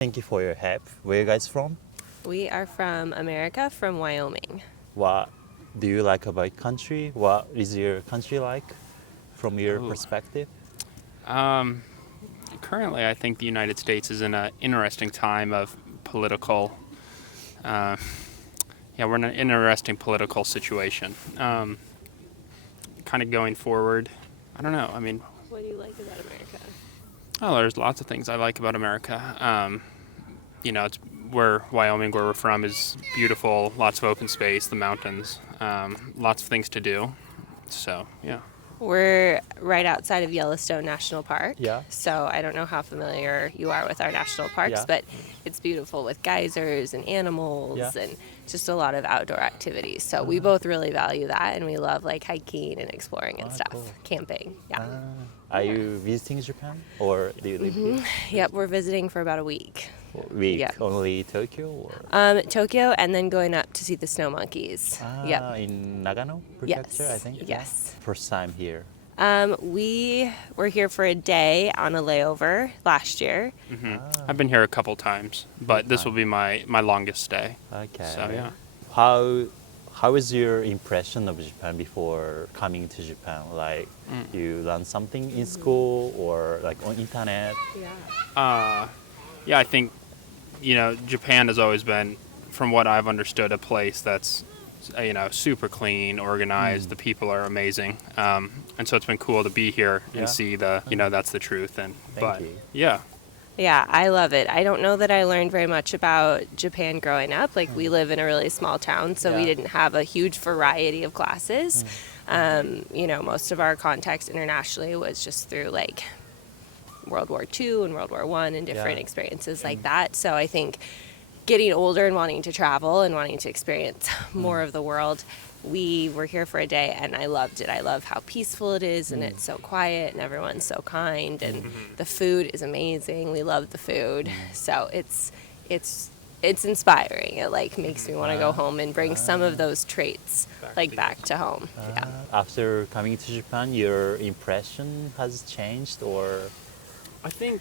Thank you for your help. Where are you guys from? We are from America, from Wyoming. What do you like about country? What is your country like from your perspective? Currently, I think the United States is in an interesting time of political. We're in an interesting political situation. Kind of going forward. I don't know. I mean, What do you like about America? oh, there's lots of things I like about America. It's where Wyoming, where we're from, is beautiful. Lots of open space, the mountains, lots of things to do. So, yeah. We're right outside of Yellowstone National Park. Yeah. So I don't know how familiar you are with our national parks, Yeah. but it's beautiful with geysers and animals Yeah. and just a lot of outdoor activities. So we both really value that, and we love like hiking and exploring and stuff, cool. Camping. Yeah. Are you visiting Japan or do you live here? Yep, we're visiting for about a week. Week Yeah. only Tokyo or Tokyo, and then going up to see the snow monkeys. Yep. in Nagano prefecture, Yes. I think. Yes. First time here. We were here for a day on a layover last year. I've been here a couple times, but this will be my longest stay. Okay. So, yeah. How was your impression of Japan before coming to Japan? Like you learned something in school or like on internet? Yeah, I think, Japan has always been, from what I've understood, a place that's, super clean, organized. The people are amazing. And so it's been cool to be here and Yeah. see that's the truth. Thank you. Yeah. Yeah, I love it. I don't know that I learned very much about Japan growing up. Like, we live in a really small town, so we Yeah. didn't have a huge variety of classes. Most of our context internationally was just through, like, World War II and World War I and different Yeah. experiences like that. So I think getting older and wanting to travel and wanting to experience more of the world, we were here for a day, and I loved it. I love how peaceful it is, and it's so quiet, and everyone's so kind, and the food is amazing. We love the food, so it's inspiring. It like makes me want to go home and bring some of those traits back to home. Yeah. After coming to Japan, your impression has changed or? I think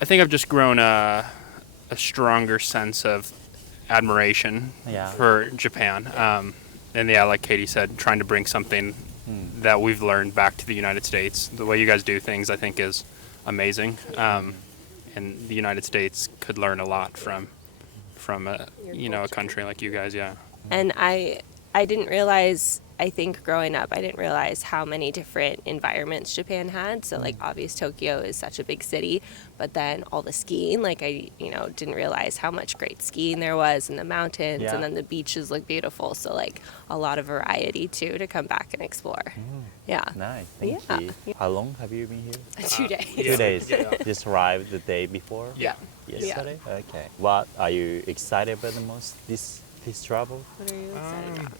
I've just grown a stronger sense of admiration Yeah. for Japan. And yeah, like Katie said, trying to bring something that we've learned back to the United States. The way you guys do things, I think, is amazing. And the United States could learn a lot from a country like you guys. Yeah. And I didn't realize, I think growing up, I didn't realize how many different environments Japan had. So like obvious Tokyo is such a big city, but then all the skiing, like I didn't realize how much great skiing there was in the mountains, Yeah. and then the beaches look beautiful. So like a lot of variety too to come back and explore. Yeah. Nice, thank Yeah. you. How long have you been here? 2 days. 2 days. Yeah. Just arrived the day before? Yeah. Yesterday? Okay. What are you excited about the most this travel? What are you excited about?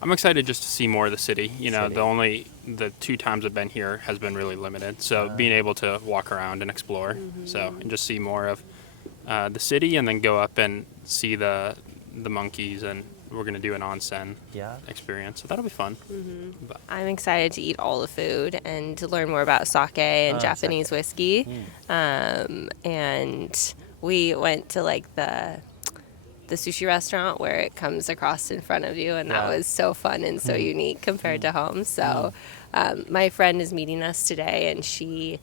I'm excited just to see more of the city. City. The 2 times I've been here has been really limited. So being able to walk around and explore, and just see more of the city, and then go up and see the monkeys, and we're gonna do an onsen Yeah. experience. So that'll be fun. But I'm excied to eat all the food and to learn more about sake and Japanese whiskey. And we went to like the sushi restaurant where it comes across in front of you, and that Yeah. was so fun and so unique compared to home. So my friend is meeting us today, and she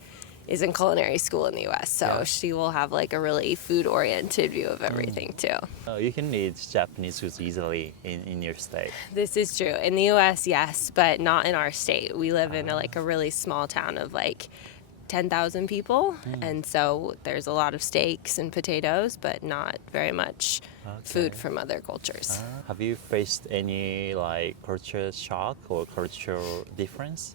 is in culinary school in the U.S., so Yeah. she will have like a really food-oriented view of everything too. You can eat Japanese food easily in your state. This is true. In the U.S., yes, but not in our state. We live in a really small town of like 10,000 people, and so there's a lot of steaks and potatoes, but not very much food from other cultures. Have you faced any like culture shock or cultural difference?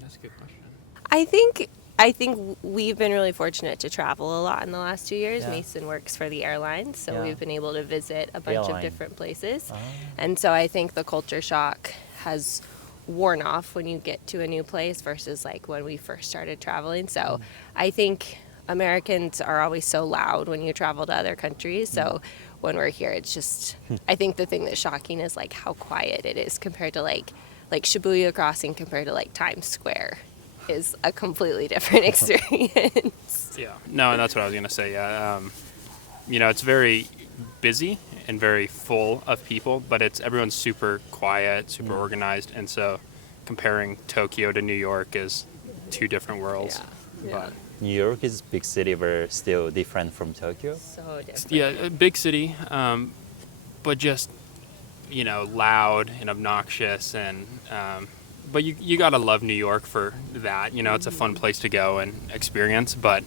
that's a good question. I think we've been really fortunate to travel a lot in the last 2 years. Yeah. Mason works for the airlines, so Yeah. we've been able to visit a bunch Airline. of different places. And so I think the culture shock has worn off when you get to a new place versus like when we first started traveling. So I think Americans are always so loud when you travel to other countries. So when we're here, it's just, I think the thing that's shocking is like how quiet it is compared to like Shibuya Crossing compared to like Times Square is a completely different experience. Yeah. No, and that's what I was gonna say. Yeah. It's very busy and very full of people, but everyone's super quiet, super organized, and so comparing Tokyo to New York is two different worlds. Yeah. But New York is a big city, but still different from Tokyo. So different. yeah, a big city, but just loud and obnoxious, and but you gotta love New York for that. It's a fun place to go and experience, but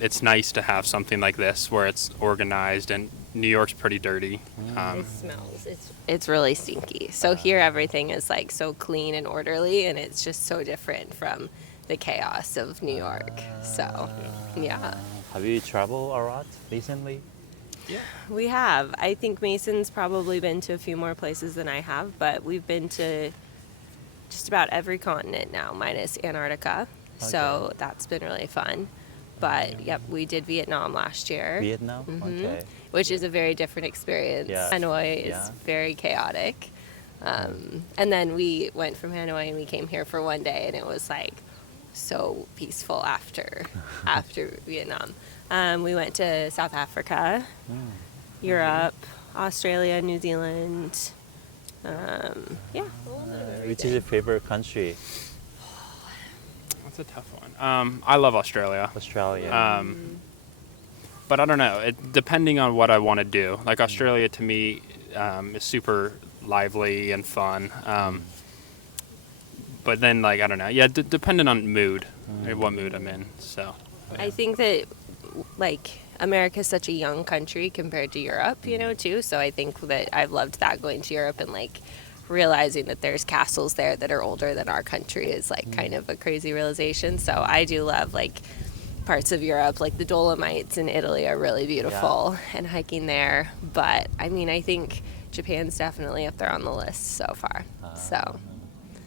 it's nice to have something like this where it's organized, and New York's pretty dirty. It smells. It's really stinky. So here everything is like so clean and orderly, and it's just so different from the chaos of New York. So yeah. Have you traveled a lot recently? We have. I think Mason's probably been to a few more places than I have, but we've been to just about every continent now, minus Antarctica. So that's been really fun. But yep, we did Vietnam last year. Vietnam? Okay. Which is a very different experience. Yeah. Hanoi is very chaotic. And then we went from Hanoi and we came here for one day, and it was like so peaceful after Vietnam. We went to South Africa, Europe, Australia, New Zealand. Which is your favorite country? That's a tough one. I love Australia. Australia. But I don't know. Depending on what I want to do. Like Australia to me is super lively and fun. But then I don't know. Yeah, depending on mood, what mood I'm in. So. I think that America's such a young country compared to Europe, too. So I think that I've loved that, going to Europe and realizing that there's castles there that are older than our country is kind of a crazy realization. So I do love parts of Europe, like the Dolomites in Italy are really beautiful, and hiking there. But I mean, I think Japan's definitely up there on the list so far. So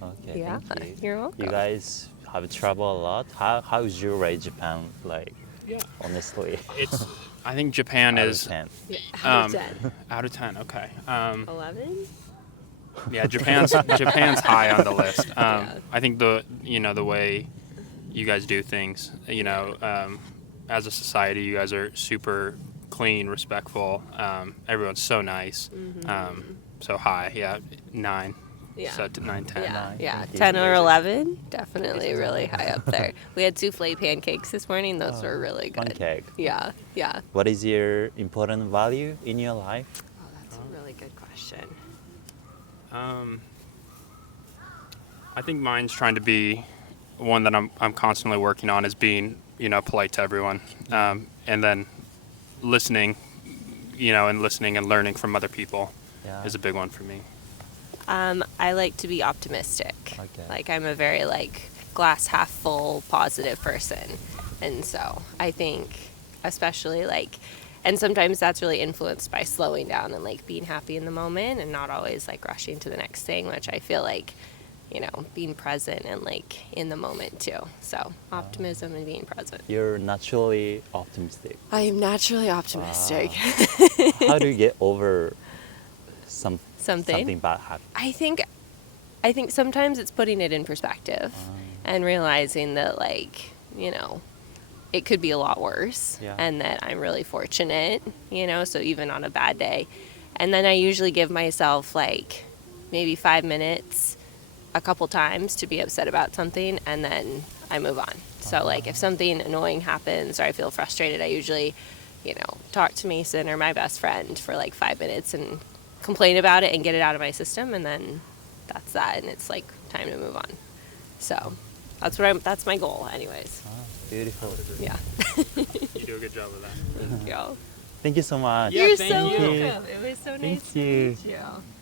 Okay, yeah, thank you. You're welcome. You guys have traveled a lot. How is your rate Japan Yeah. honestly? I think Japan Out of is 10. Out of 10. out of 10. Okay. 11? Yeah, Japan's high on the list. I think the way you guys do things, as a society, you guys are super clean, respectful. Everyone's so nice. So high. Yeah, 9. Yeah. So 9, 10. Yeah, Thank you. 10 or 11, definitely really high up there. We had souffle pancakes this morning. Those were really good. Pancake. Yeah. What is your important value in your life? Oh, that's a really good question. I think mine's trying to be one that I'm constantly working on, is being polite to everyone, and then listening, and learning from other people is a big one for me. I like to be optimistic. Okay. I'm a very glass half full positive person. And so I think especially and sometimes that's really influenced by slowing down and being happy in the moment and not always rushing to the next thing, which I feel being present and in the moment too. So optimism and being present. You're naturally optimistic. I am naturally optimistic. How do you get over something bad happen? I think sometimes it's putting it in perspective and realizing that it could be a lot worse, and that I'm really fortunate, so even on a bad day. And then I usually give myself maybe 5 minutes a couple times to be upset about something, and then I move on. So if something annoying happens or I feel frustrated, I usually talk to Mason or my best friend for 5 minutes and complain about it and get it out of my system, and then that's that, and it's time to move on. So that's my goal anyways. Beautiful. Yeah. You do a good job of that. Thank you. Thank you so much. Yeah, You're thank so you. welcome. It was so nice Thank to you. meet you.